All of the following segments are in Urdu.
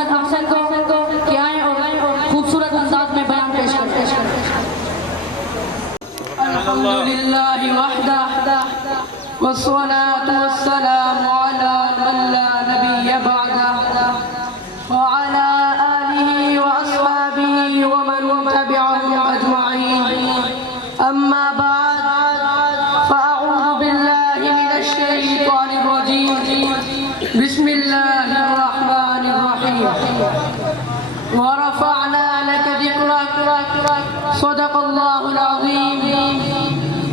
محمد احسن کو کہ آئیں اور خوبصورت انداز میں بیان پیش کرتے ہیں۔ الحمدللہ وحدہ والصلاة والسلام على من لا نبی بعدہ وعلى آلہ وأصحابہ ومن تبعهم أجمعین، اما بعد فأعوذ باللہ من الشیطان الرجیم، بسم اللہ الرحمن الرحیم۔ ورفعنا لك ذکرک، صدق اللہ العظیم۔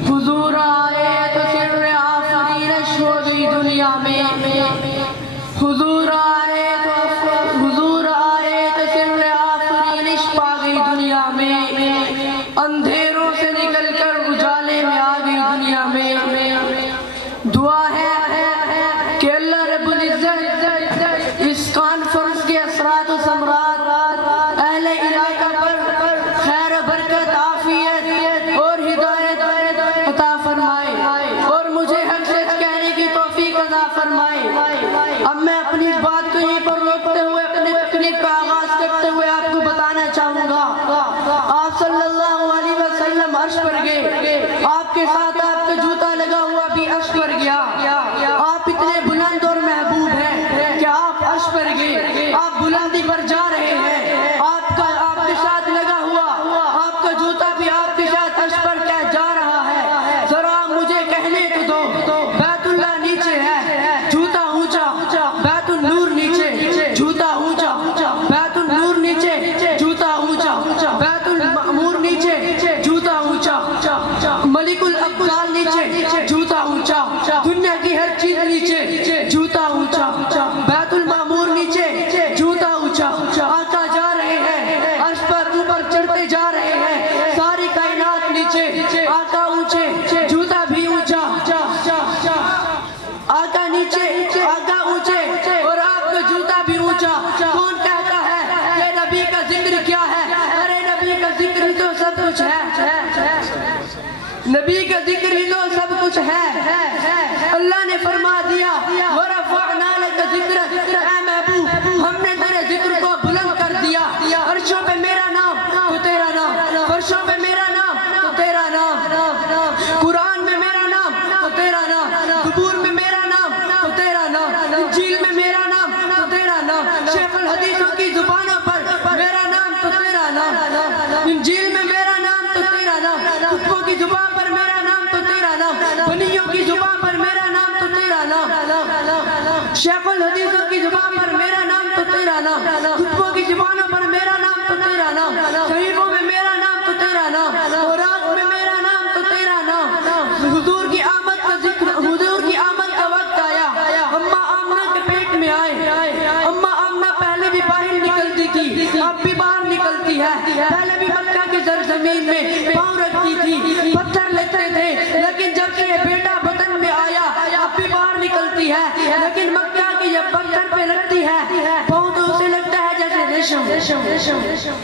حضور آئے تو سر آفرین شوگی دنیا میں، حضور آئے تو سر آفرین پا گئی دنیا میں، اندھیروں سے نکل کر اجالے میں آ گئی دنیا میں۔ دعا ہے کہ اللہ رب العزت اس کانفرنس کے اثرات و ثمرات اہل علاقہ پر خیر و برکت، عافیت اور ہدایت عطا فرمائے اور مجھے حق سچ کہنے کی توفیق عطا فرمائے۔ اب میں اپنی اس بات کو یہیں پر روکتے ہوئے اپنے تقریر کا آغاز کرتے ہوئے آپ کو بتانا چاہوں گا، آپ صلی اللہ علیہ وسلم عرش پر گئے، آپ کے ساتھ آپ کا جوتا لگا ہوا بھی عرش پر گیا۔ آپ اتنے بلند اور محبوب ہیں کہ آپ عرش پر گئے، آپ بلندی پر جا رہے ہیں، آپ کے ساتھ لگا ہوا آپ کا جوتا بھی آپ کے ساتھ عرش پر کیا جا رہا ہے۔ ذرا مجھے کہنے تو دو، بیت اللہ نیچے ہے، جوتا اونچا، بیت النور نیچے، جوتا اونچا، بیت النور نیچے، جوتا اونچا، بیت المعمور نیچے، جوتا اونچا، ملک الابطال نیچے، جوتا اونچا، دنیا کی ہر چیز نیچے، جوتا اونچا، بیت المعمور نیچے، جوتا اونچا۔ آقا جا رہے ہیں عرش پر، اوپر چڑھتے جا رہے ہیں، ساری کائنات نیچے، آقا اونچے، جوتا بھی اونچا، آقا نیچے، آقا اونچے اور آپ کا جوتا بھی اونچا۔ کون کہتا ہے کہ نبی کا ذکر کیا ہے؟ ارے نبی کا ذکر ہی تو سب کچھ ہے، نبی کا ذکر ہی تو سب کچھ ہے۔ اللہ نے فرما دیا وَرَفَعْنَا لَكَ ذِكْرَكَ، اے محبوب ہم نے تیرے ذکر کو بلند کر دیا۔ عرشوں پہ میرا نام تو تیرا نام، فرشوں پہ میرا نام تو تیرا نام، قرآن میں میرا نام تو تیرا نام، قبور میں میرا نام تو تیرا نام، انجیل میں میرا نام تو تیرا نام، شیخ الحدیثوں کی زبانوں پر میرا نام تو تیرا نام، انجیل میں میرا نام تو تیرا نام، کتبوں کی زبان پر میرا نام تو تیرا نام، بنیوں کی زبان پر میرا نام تو تیرا نام، شیخ الحدیثوں کی زبان پر میرا نام تو تیرا نام، کتبوں کی زبانوں پر میرا نام تو تیرا نام، صحیفوں میں میرا نام تو تیرا نام، اوراق میں میرا نام تو تیرا نام۔ حضور کی آمد کا ذکر، حضور کی آمد کا وقت آیا، اماں آمنہ کے پیٹ میں آئے، اماں آمنہ پہلے بھی باہر نکلتی تھی، اب بھی باہر نکلتی ہے، پہلے بھی مکہ کی زمین میں پاؤں رکھتی تھی، پتھر لگتے تھے، لیکن جب سے یہ بیٹا بطن میں آیا اب بھی باہر نکلتی ہے، لیکن مکہ کی جب پتھر پہ لگتی ہے پاؤں تو اسے لگتا ہے جیسے ریشم۔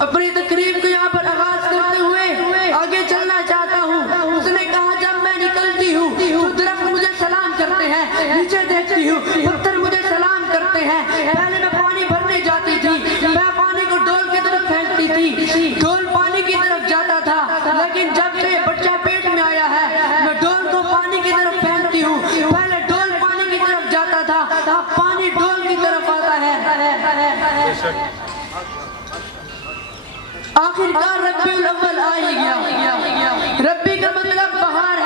اپنی تقریب کو یہاں پر آغاز کرتے ہوئے آگے چلنا چاہتا ہوں۔ اس نے کہا جب میں نکلتی ہوں تو درخت مجھے سلام کرتے ہیں، نیچے دیکھتی ہوں پتھر مجھے سلام کرتے ہیں۔ پہلے میں پانی بھرنے جاتی تھی، میں پانی کو ڈول کی طرف پھینکتی تھی، ڈول پانی کی طرف جاتا تھا، لیکن جب سے بچہ پیٹ میں آیا ہے میں ڈول کو پانی کی طرف پھینکتی ہوں۔ پہلے ڈول پانی کی طرف جاتا تھا، اب پانی ڈول کی طرف آتا ہے۔ آخر کار ربی الاول آ ہی گیا۔ ربی کا مطلب بہار